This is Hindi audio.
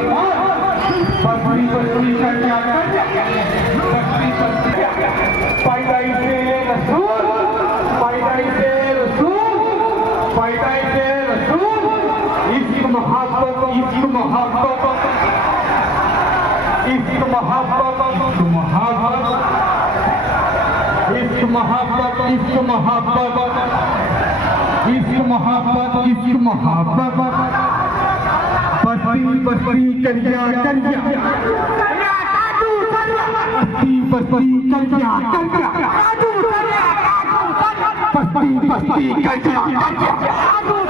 बस्ती बस्ती करके पैदाइशे रसूल पैदाइशे रसूल पैदाइशे रसूल इश्क मोहब्बत इश्क मोहब्बत इश्क मोहब्बत इश्क मोहब्बत इश्क मोहब्बत इश्क मोहब्बत इश्क मोहब्बत इश्क मोहब्बत बस्ती बस्ती करिया करिया बस्ती बस्ती करिया करिया बस्ती बस्ती करिया